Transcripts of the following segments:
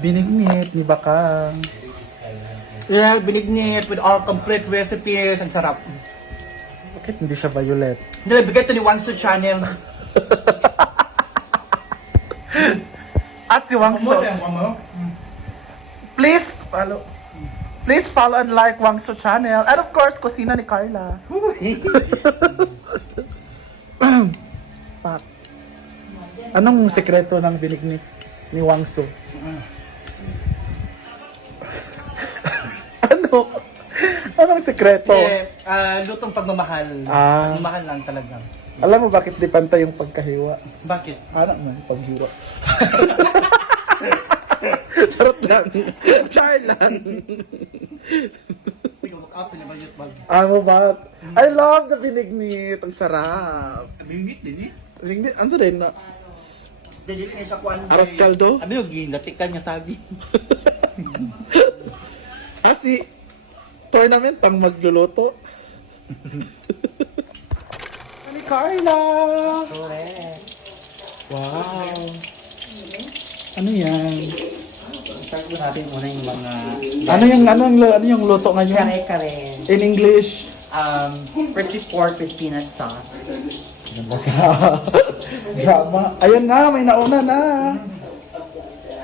Binignit ni Bakang. Yeah, binignit with all complete recipes. Ang sarap. Bakit hindi siya violet? Nilabigay ito ni Wangso Channel. At si Wangso. Please follow and like Wangso channel. And of course, kusina ni Carla. Pak. Anong sekreto ng binignit ni Wangso? Anong sekreto? Lutong pagmamahal. Ah. Pagmamahal lang talaga. Alam mo bakit di pantay yung pagkahiwa? Bakit? Anak mo, paghiwa. Charot lang. Char lang. Ano ba? I love the binignit. Ang sarap. Bingit din eh. Binignit, ano din na? Dili na siya kuan. Aras kaldo? Ano yung ginatikan niya sabi? Si tournament ang magluluto. Ni Carla! Correct. Wow! Ano yan? Start mo natin muna yung mga... Ano yung luto ngayon? Kare-kare. In English? Crispy pork with peanut sauce. Drama. Ayan na, may nauna na.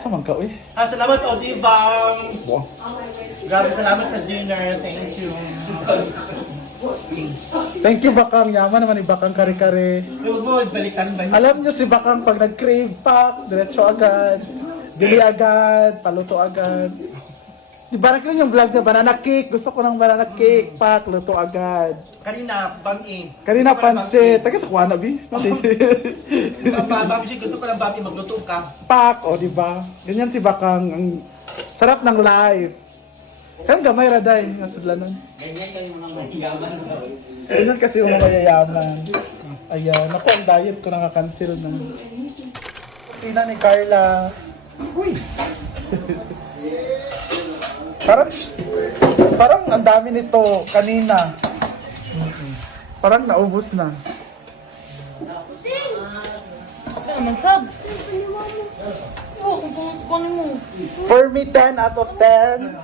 Saan ka, uy? Salamat Odibang! Wow. Grabe, salamat sa dinner. Thank you. Thank you, Bakang. Yaman naman ni Bakang kare-kare. Huwag mo, balikan ba? Alam nyo si Bakang pag nag-crave pack, diretso agad. Bili agad, paluto agad. Di ba rin yung vlog na banana cake? Gusto ko ng banana cake pack, luto agad. Kanina, bami. Kanina pansit. Taga sa kuwana, Bi? Bami, gusto ko ng bami, magluto ka. Pack, o di ba? Ganyan si Bakang. Ang sarap ng life. Kaya gamay raday, nasudlanan. Ganyan kayo mga mayayaman. Ganyan kasi yung mga mayayaman. Ayan, ako ang diet ko nakakancel na. Tina ni Carla. Uy! Parang ang dami nito kanina. Parang naubos na. Ako naman sab. Oo, kung mo. For me, 10 out of 10.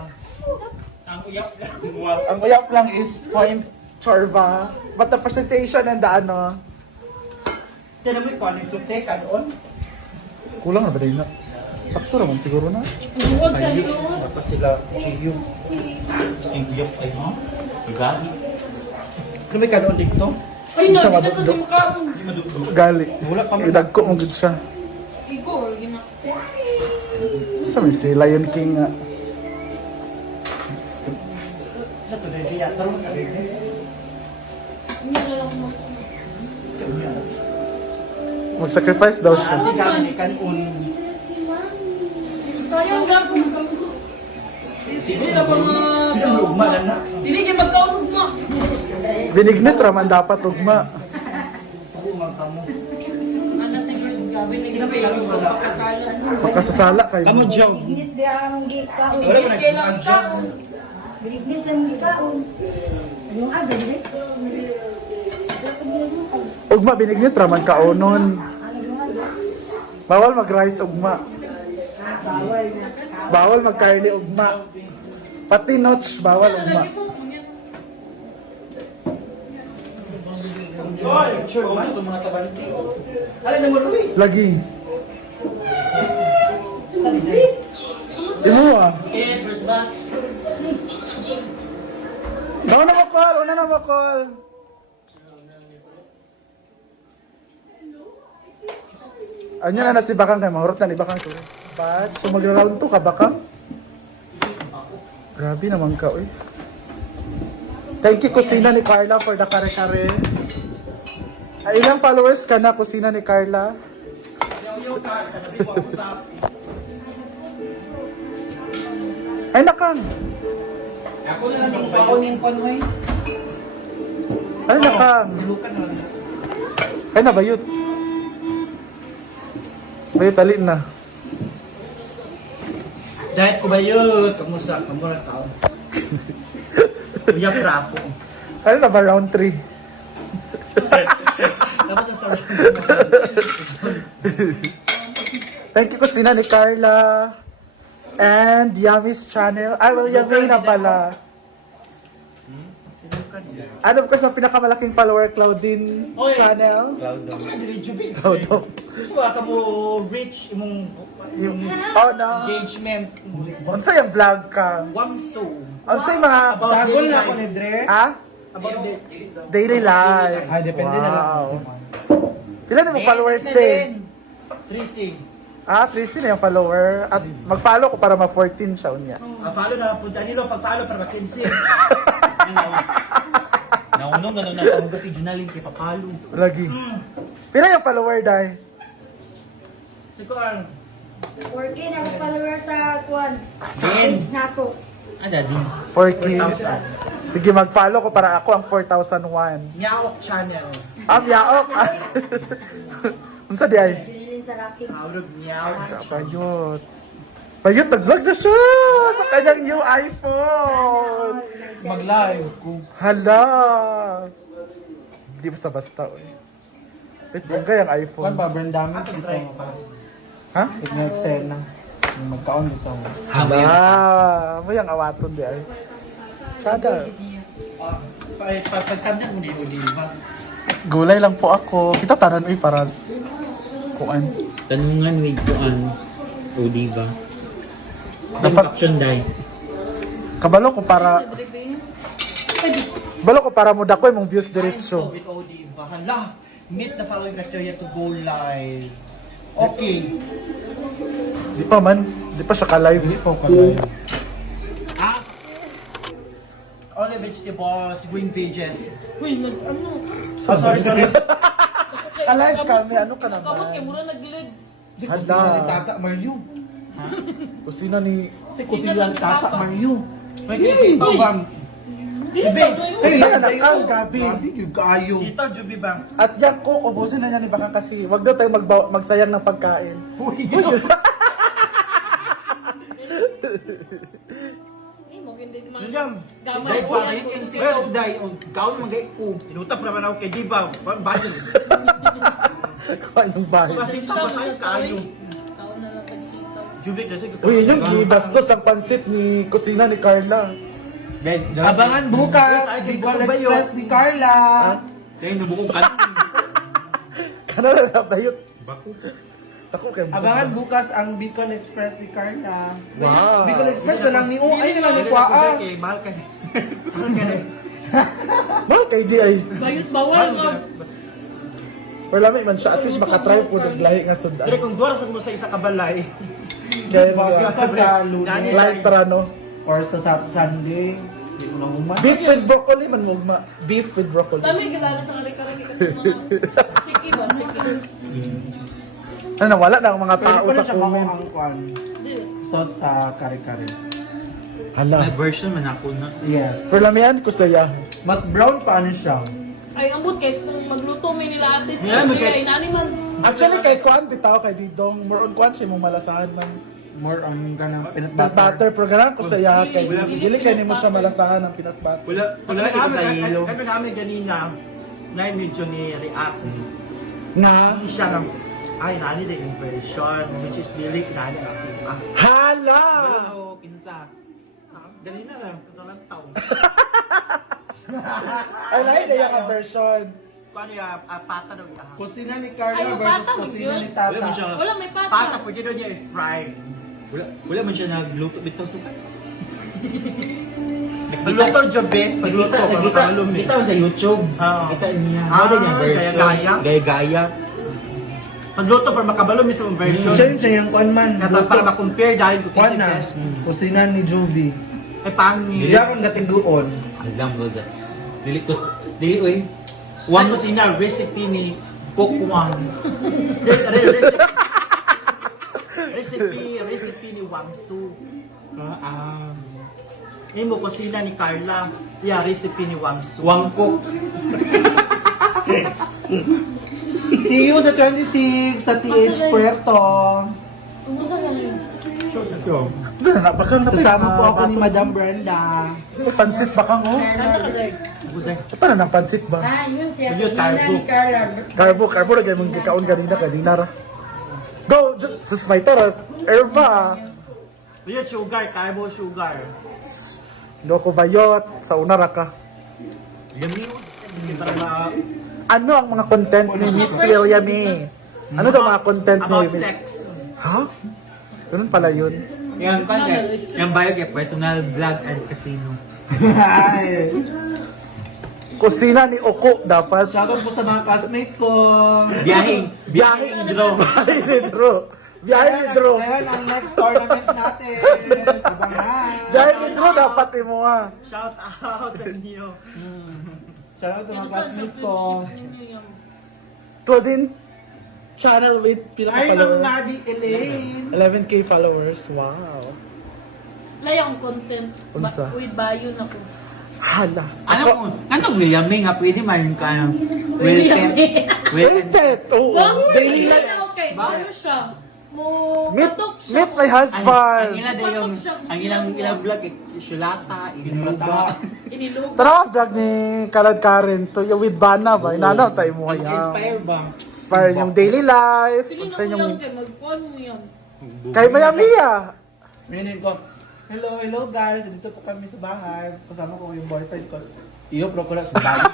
Ang uyap lang is point chorba. But the presentation and the ano, Yan naman ko, ano yung take, ano on? kulang na ba din na? Sakto naman siguro na. Huwag sa iyo. Tapos sila, chiyo. Tapos yung uyap ay, ha? Gagi. Ano may kanon dito? Ay, Siya na, sa madugdog. di mo ka. Hindi madugdog. Gali. Wala pa mo. Idagko mo gud siya. Igo, gina. Sa may si Lion King nga. Sa to, dahil siya, tarong sa bebe. Mag-sacrifice daw siya. Ate gami, kanon. Sayang gapo. Sige na pa mga... Pinagugma lang na. Dili kayo magkausap mo. Binignit raman dapat ugma. Pagumang kamo. Ano siguro, gabi na gina yung pagkakasala. Makasasala kayo. Kamo, Joe. Binit di ang gikaon. Hindi kailang taon. Binit ang gikaon. Yung agad eh. Ugma binignit raman kaunon. Bawal mag-rice ugma. Bawal na. Bawal mag-curly ugma. Pati notch bawal ugma. Oy, sure, ano itong mga tabanti? Alin na mo, Rui? Lagi. Imo ah. Okay, first batch. Una na makol, una na makol. Anya na si Bakang kay mahurot na ni Bakang to. Bad. So mag-round 2 ka Bakang? Grabe naman ka oy. Thank you kusina ni Carla for the kare-kare. Ay, ilang followers ka na kusina ni Carla? Yaw-yaw ka, sabi ko ako sa... Ay nakang. Ako na lang yung pakunin ko, Noy. Ay nakang. Dilukan na lang. Ay na bayot. Bayot alin na. Diet ko ba yun? Kamusta? Kamusta tao? Uyak rapo. Ano na ba round 3? Dapat na sorry. Thank you kusina ni Carla. And Yummy's channel. Ay, well, Yummy na pala. And of course, ang pinakamalaking follower, Claudine Oy. channel. Cloud daw. Jubi. Claudio. Gusto ka mo reach imong Oh, no. engagement. Unsay ang vlog ka? Wamso. Unsay mga... Sagol na ako ni Dre. Ha? About the Daily life. Ah, depende na lang. Wow. Pila na mo followers din? Tracing. Ah, 3 na yung follower. At mag-follow ko para ma-14 siya unya. Follow na po Danilo, pag-follow para ma-15. Naunong gano'n na pag si Junalin kay papalo. Lagi. Pila yung follower, Day? Siko ang 4K na ako follower sa Kwan. Ben. Page na ako. ada din. 4K. Sige, mag-follow ko para ako ang 4,001. Miaok channel. Yaok. Unsa di ay? Junilin sa Rocky. Hawrog miaok. Bayot. Bayot, nag-vlog na siya sa kanyang new iPhone. Mag-live kung Hala. Hindi basta-basta. Wait, bongga yung Kwan iPhone. ba, brand dami ito. Ha? Nag-excel na. Yung magkaon dito. Hala. Mo yung awaton di ay. Sada. Pagkanda mo din, di ba? Gulay lang po ako. Kita tanan uy para kuan. Tanungan with kuan o diba? Dapat Option dai. kabalo ko para balo ko para mo dako imong views diretso. With OD, bahala. Meet the following criteria to go live. Okay. Di pa man, di pa siya ka-live. Hindi po ka live. Ah. Only vegetables, green pages. Uy, ano? Sorry. Ka-live kami, ano ka Kamot kay naman? mura nag-deletes. Hala. Tata Mario. Kusina ni Kusina Kusiyang Tata Mario. May kinisitaw bang? Ibe! Hey, yan ang gabi. Yung kaayo. Sitaw, Jubi bang? At yan ko, ubusin na niya ni Baka kasi wag daw tayo magsayang ng pagkain. Ay, mo hindi man. Yun Gamay Day ko pa yan. rin yung sitaw, day. Gawin magay ko. Inutap naman ako kay Diba. Bakit? Kuha yung bahay. Masitaw, masayang kayo. Taon na lang pagsitaw. Jubi, kasi Uy, yun yung gibastos ang pansit ni kusina ni Carla. Abangan bukas. Bicol Express ni Carla. Kaya nabukong ka. Kana na bayot. Ako kay Abangan bukas ang Bicol Express ni Carla. Wow. Bicol Express na lang ni ay na lang ni Kwaa. Mahal ka. Mahal ka. Mahal kay di ay. Bayot bawal ka. Wala may man siya. At least makatry po ng lahi nga sundan. Pero kung duwara sa mo sa isa kabalay. Kaya Bukas sa Lunes like tarano. or sa Sunday. Hindi ko na human. Beef with broccoli man mo ma. Beef with broccoli. Dami kilala sa kare-kare kasi mga siki ba, siki. Ano nawala na ang mga Pwede tao pa na sa siya kamo comment. ang kwan. Di. Sauce sa kare-kare. Hala. May version man ako na. Yes. Pero lamian ko saya. Mas brown pa ano siya. Ay, ambot kay kung magluto may nila ate Yeah, sa magkay- kaya inani man. Actually kay Kwan bitaw kay Didong more on Kwan siya mong malasahan man. More on kanang peanut Peanut butter butter. program ko saya kay Dili, dili kay nimo siya peanut butter. malasahan ng peanut butter. Wala namin ganina. Na medyo ni react. Nga Ang siya lang. Ay, nani din yung version. Which is Billy, nani natin. hala. Wala kinsa. Ganina lang. Ito lang taon. Ay lahi na yung version. Paano yung pata daw niya? Kusina ni Ay, Carla yung versus pata, kusina yun. ni Wala man Tata. siya. Wala may pata. Pata, pwede daw niya i-fry. Wala man siya nagluto bitaw sukat. Pagluto, Jobe. Pagluto, pagluto. Kita sa YouTube. Oo. Kita niya. Ah, Ano niya version? gaya-gaya? Gaya-gaya. Pagluto para makabalo mismo ang version. Siya yung kwan man. Kata para ma-compare dahil ko Kwan na. best. Kusina ni Juby. Ay, pangit. Hindi akong gating doon. Alam mo da. Dili oy. One kusina recipe ni Kokwang. Recipe ni Wangsu. Ini mo kusina ni Carla. Yeah, recipe ni Wangsu. Wangkok. See you sa 26 sa TH Puerto. Umusta lang yun. Na bakang Sasama po ako ni Madam Brenda. pansit bakang oh. Ano ka, Dad? Ito na ng pansit ba? Ah, yun siya. Yun, Kusina carbo. ni Carla. Carbo lagay mong gikaon kanina ra. Go, just sus may tara. Erba. Ayun, sugar. Kaya mo sugar. Loko bayot. Sa una ra ka. Yummy. Hindi para ma... Ano ang mga content ni Miss Williamy? Ano daw mga content ni About Miss? sex. Ha? Ganun pala yun. Yung content, yung bio kay personal vlog and casino. Ay. Kusina ni Oko dapat. Shoutout po sa mga classmate ko. Biyahing. Biyahe ni Drew. Biyahe ni Drew. Biyahe ni Drew. Ayan ang next tournament natin. Abangan. Biyahe ni Drew dapat mo ha. Shout out sa inyo. Shoutout sa mga classmate ko. Claudine channel with pila ka Ay, ang followers? Maddie Elaine. 11k followers. Wow. Layang content. Unsa? With bayo na ko. Hala. Anong William May nga pwede man ka ng William Wilton. Waited. Oo. Daily life. Okay, ano siya? Mo Meet, patok siya. meet my husband. Ang ila yung ang ilang vlog sulata, inuga. Inilog. Tara ang vlog ni Kalad Karen to yung with Bana ba? Inanaw tayo mo kaya. Inspire ba? Inspire yung daily life. Sige Sa na mo inyong... yan, kay magpuan mo yan. Kay Maya. Meaning ko, hello guys, dito po kami sa bahay. Kasama ko yung boyfriend ko. Iyo, pro ko lang sa bahay.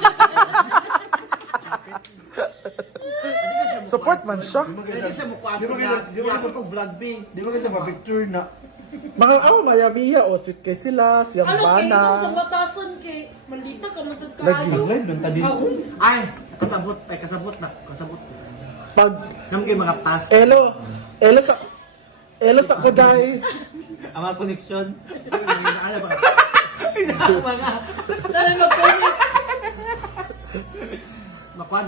Support man siya. Pwede siya mukha Di ako ba na. kayo- di ba Yapon ko vlog bing. Di ba kasi ma-picture na? Mga Maya o sweet kay sila, siyang Ano kay ikaw sa Bana. batasan kay malita ka masad ka. Lagi. Mag-live lang ta dito. Ay, kasabot. Ay, kasabot na. Kasabot. Pag Naman kayo mga pass. Elo sa Koday. Ang mga connection. Ano ba? Dahil mag-comment. Makuha